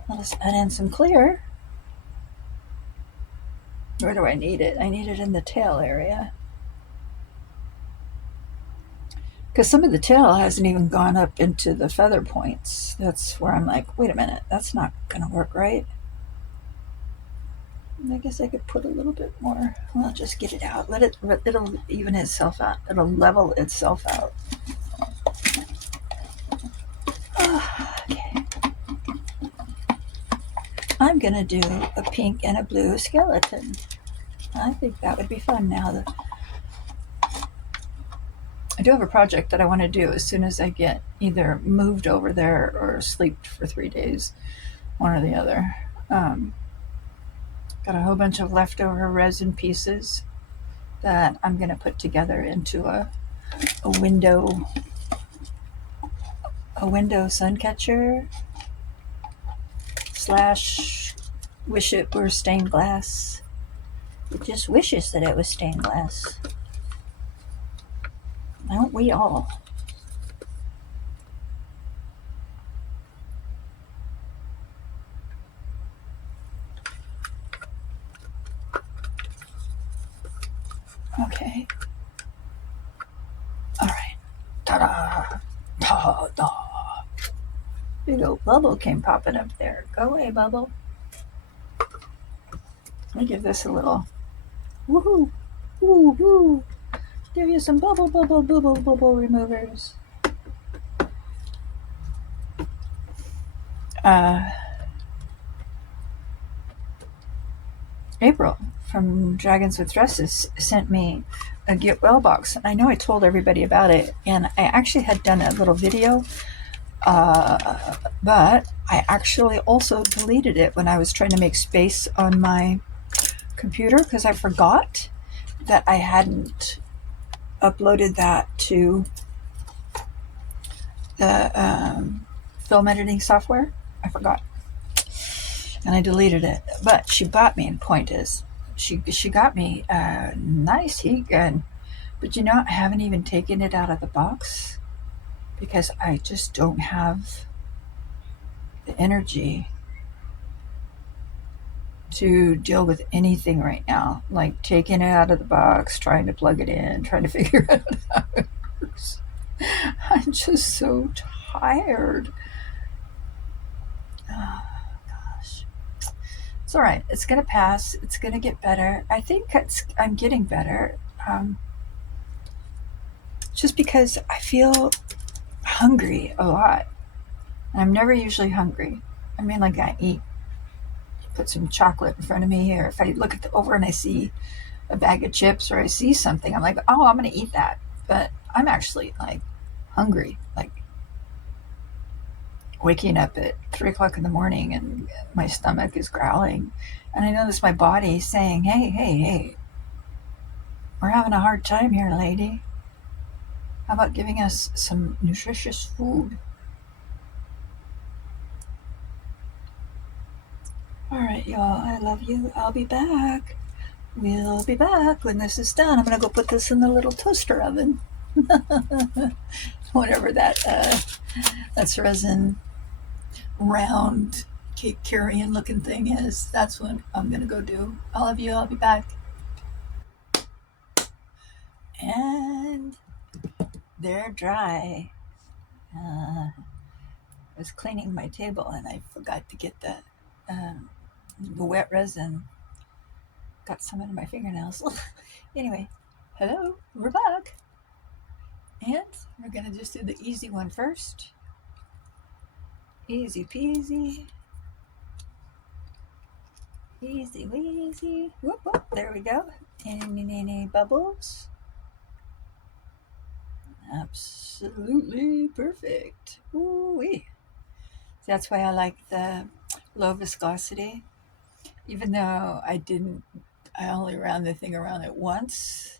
Let's add in some clear. Where do I need it? I need it in the tail area. Because some of the tail hasn't even gone up into the feather points. That's where I'm like, wait a minute, that's not going to work right. I guess I could put a little bit more. I'll just get it out. It'll even itself out. It'll level itself out. Okay. I'm going to do a pink and a blue skeleton. I think that would be fun now that I do have a project that I want to do as soon as I get either moved over there or sleeped for 3 days, one or the other. Got a whole bunch of leftover resin pieces that I'm going to put together into a window sun catcher / wish it were stained glass. It just wishes that it was stained glass. Don't we all? Okay. All right. Ta-da! Ta-da! Big old bubble came popping up there. Go away, bubble. Let me give this a little woohoo! Woo-hoo! Give you some bubble removers. April from Dragons with Dresses sent me a Get Well box. I know I told everybody about it, and I actually had done a little video, but I actually also deleted it when I was trying to make space on my computer because I forgot that I hadn't uploaded that to the film editing software. I forgot. And I deleted it. But she bought me, and point is, she got me a nice heat gun. But you know, I haven't even taken it out of the box because I just don't have the energy to deal with anything right now, like taking it out of the box, trying to plug it in, trying to figure out how it works. I'm just so tired. Oh, gosh. It's all right. It's going to pass. It's going to get better. I think I'm getting better. Just because I feel hungry a lot. I'm never usually hungry. I mean, like I eat, put some chocolate in front of me, or if I look over and I see a bag of chips or I see something, I'm like, oh, I'm going to eat that. But I'm actually like hungry, like waking up at 3 o'clock in the morning and my stomach is growling. And I notice my body saying, hey, hey, hey, we're having a hard time here, lady. How about giving us some nutritious food? All right, y'all, I love you. I'll be back. We'll be back when this is done. I'm going to go put this in the little toaster oven. Whatever that's resin round cake carrying looking thing is. That's what I'm going to go do. I love you. I'll be back. And they're dry. I was cleaning my table and I forgot to get the wet resin. Got some into my fingernails. Anyway, hello, we're back. And we're going to just do the easy one first. Easy peasy. Easy weasy. Whoop, whoop. There we go. Any bubbles. Absolutely perfect. Ooh-wee. That's why I like the low viscosity. Even though I only ran the thing around it once,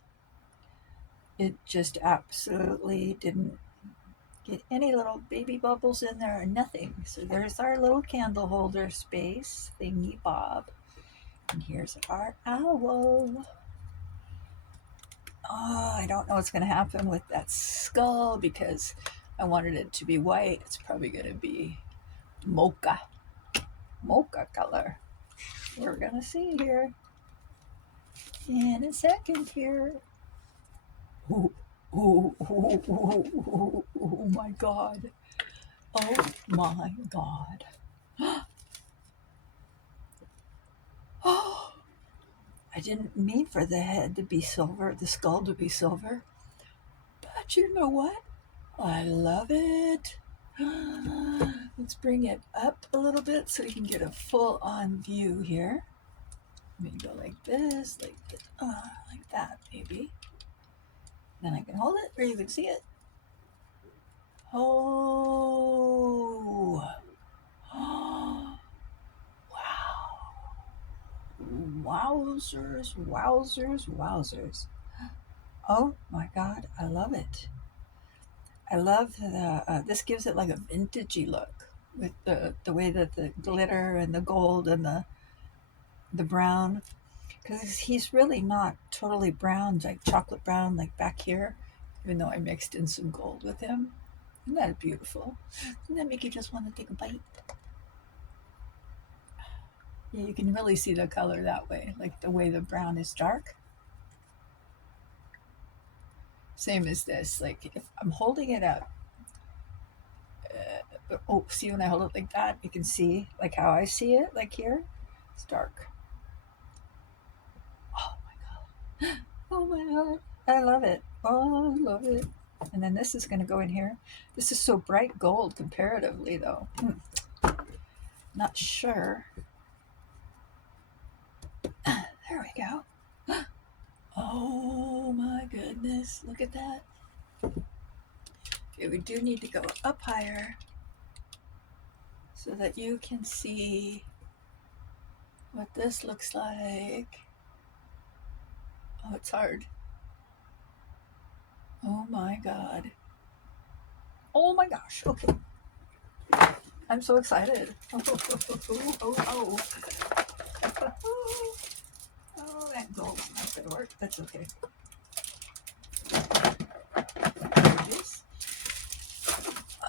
it just absolutely didn't get any little baby bubbles in there or nothing. So there's our little candle holder space thingy bob. And here's our owl. Oh, I don't know what's going to happen with that skull because I wanted it to be white. It's probably going to be mocha color. We're going to see here in a second here. Oh, oh, oh, oh, oh, oh my God. Oh my God. Oh, I didn't mean for the head to be silver, the skull to be silver. But you know what? I love it. Let's bring it up a little bit so you can get a full-on view here. Let me go like this, like that, maybe. Then I can hold it where you can see it. Oh, wow. Wowzers, wowzers, wowzers. Oh my God, I love it. I love this gives it like a vintagey look with the way that the glitter and the gold and the brown, because he's really not totally brown, like chocolate brown, like back here, even though I mixed in some gold with him. Isn't that beautiful? Doesn't that make you just want to take a bite? Yeah, you can really see the color that way, like the way the brown is dark. Same as this, like if I'm holding it up, see when I hold it like that, you can see like how I see it, like here, it's dark. Oh my God. Oh my God. I love it. Oh, I love it. And then this is going to go in here. This is so bright gold comparatively though. Not sure. There we go. Oh my goodness. Look at that. Okay, we do need to go up higher so that you can see what this looks like. Oh, it's hard. Oh my God. Oh my gosh. Okay. I'm so excited. Oh, that gold's not going to work. That's okay.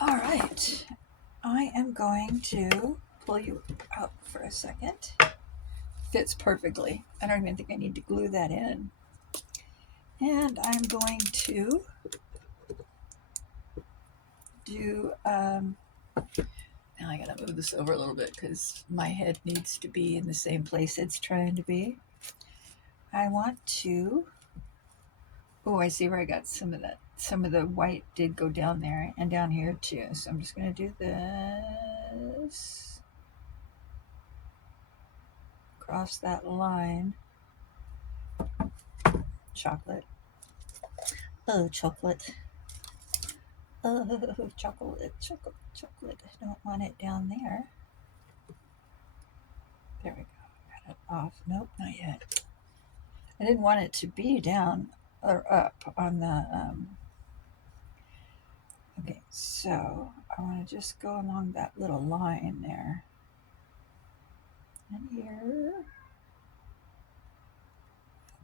All right. I am going to pull you out for a second. Fits perfectly. I don't even think I need to glue that in. And I'm going to do, now I gotta move this over a little bit because my head needs to be in the same place it's trying to be. I want to, oh, I see where I got some of that. Some of the white did go down there and down here too. So I'm just gonna do this. Cross that line. Chocolate. Oh, chocolate. Oh, chocolate, chocolate, chocolate. I don't want it down there. There we go. Got it off. Nope, not yet. I didn't want it to be down or up on the, okay, so I want to just go along that little line there. And here.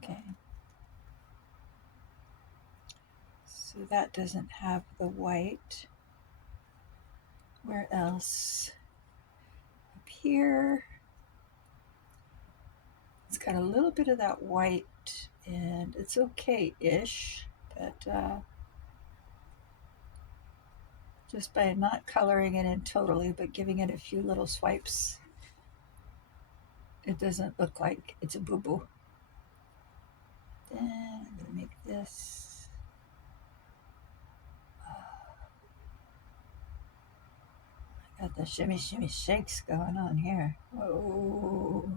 Okay. So that doesn't have the white. Where else? Up here. It's got a little bit of that white, and it's okay-ish, but just by not coloring it in totally, but giving it a few little swipes, it doesn't look like it's a boo-boo. Then I'm going to make this. I got the shimmy, shimmy shakes going on here. Whoa.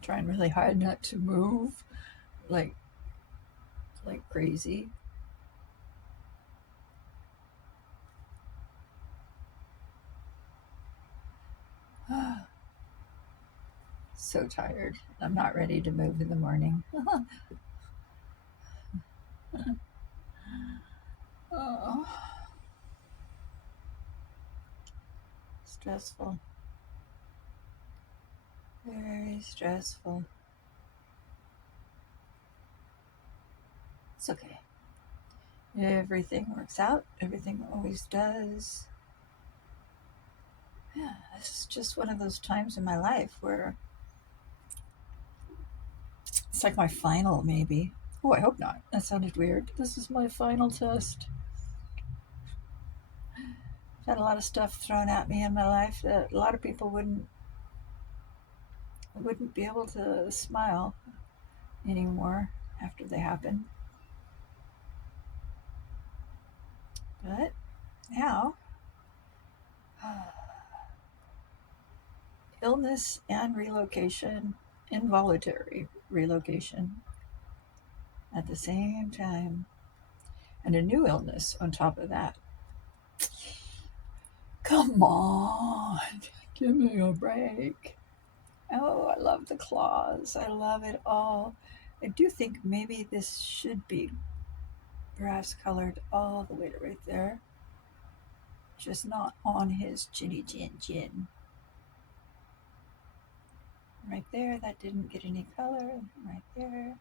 Trying really hard not to move like crazy. So tired. I'm not ready to move in the morning. Oh. Stressful. Very stressful. It's okay. Everything works out. Everything always does. Yeah, this is just one of those times in my life where it's like my final, maybe. Oh, I hope not. That sounded weird. This is my final test. I've had a lot of stuff thrown at me in my life that a lot of people wouldn't be able to smile anymore after they happen. But now, illness and relocation, involuntary relocation at the same time, and a new illness on top of that. Come on, give me a break. Oh, I love the claws. I love it all. I do think maybe this should be brass colored all the way to right there. Just not on his chinny chin. Right there, that didn't get any color. Right there.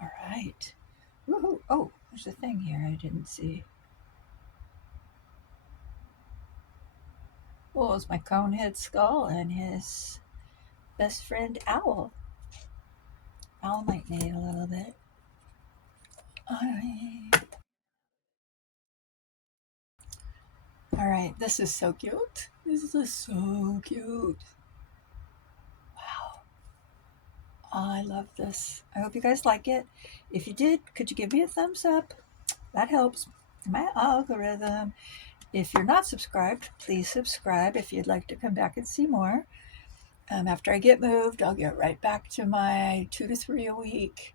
All right. Woohoo. Oh, there's a thing here I didn't see. Oh, it's my conehead skull and his best friend Owl. Owl might need a little bit. All right, this is so cute. This is so cute. Wow. I love this. I hope you guys like it. If you did, could you give me a thumbs up? That helps my algorithm. If you're not subscribed, please subscribe if you'd like to come back and see more. After I get moved, I'll get right back to my 2 to 3 a week.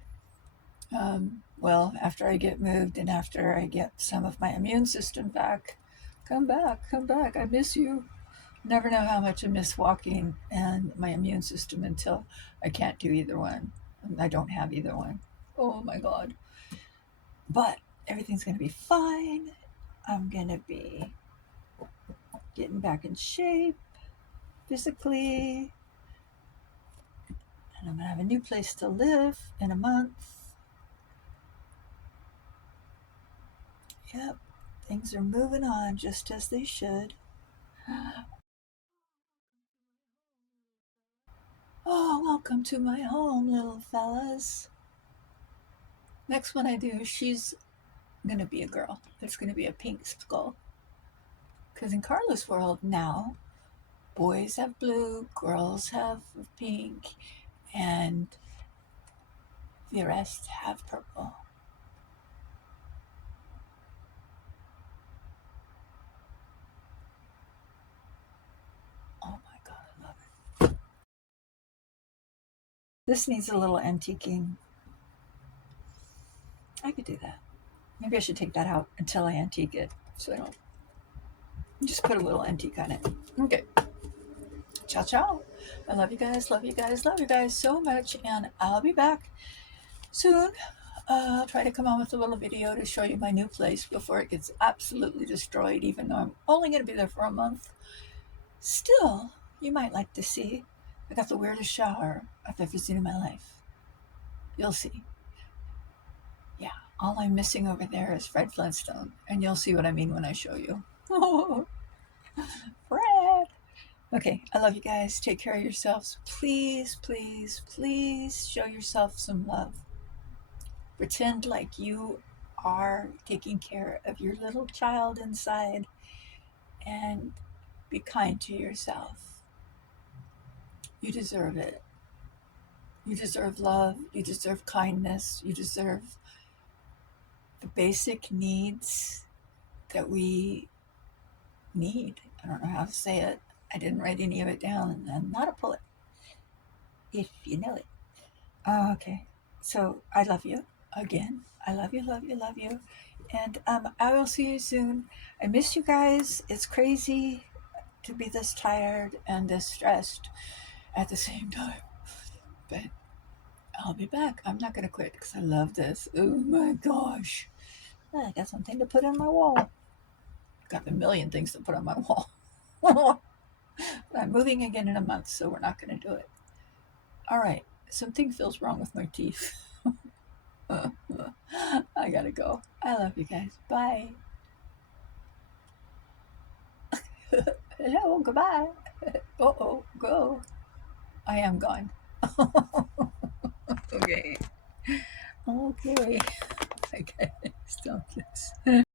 Well, after I get moved and after I get some of my immune system back. Come back. I miss you. Never know how much I miss walking and my immune system until I can't do either one. I don't have either one. Oh my God. But everything's going to be fine. I'm going to be getting back in shape physically. And I'm going to have a new place to live in a month. Yep. Things are moving on just as they should. Oh, welcome to my home, little fellas. Next one I do, she's gonna be a girl. It's gonna be a pink skull. Because in Carla's world now, boys have blue, girls have pink, and the rest have purple. Oh my god, I love it. This needs a little antiquing. I could do that. Maybe I should take that out until I antique it, so I don't just put a little antique on it. Okay. Ciao, ciao. I love you guys, love you guys, love you guys so much, and I'll be back soon. I'll try to come on with a little video to show you my new place before it gets absolutely destroyed, even though I'm only going to be there for a month. Still, you might like to see. I got the weirdest shower I've ever seen in my life. You'll see. Yeah, all I'm missing over there is Fred Flintstone, and you'll see what I mean when I show you. Fred! Okay, I love you guys. Take care of yourselves. Please, please, please show yourself some love. Pretend like you are taking care of your little child inside, and be kind to yourself. You deserve it. You deserve love. You deserve kindness. You deserve the basic needs that we need. I don't know how to say it. I didn't write any of it down, and I'm not a poet, if you know it. Okay, so I love you again. I love you, love you, love you. And I will see you soon. I miss you guys. It's crazy to be this tired and this stressed at the same time. But I'll be back. I'm not going to quit because I love this. Oh my gosh. I got something to put on my wall. Got a million things to put on my wall. I'm moving again in a month, so we're not going to do it. All right. Something feels wrong with my teeth. I gotta go. I love you guys. Bye. Hello, goodbye. Oh, go. I am gone. Okay. Okay. I gotta stop this.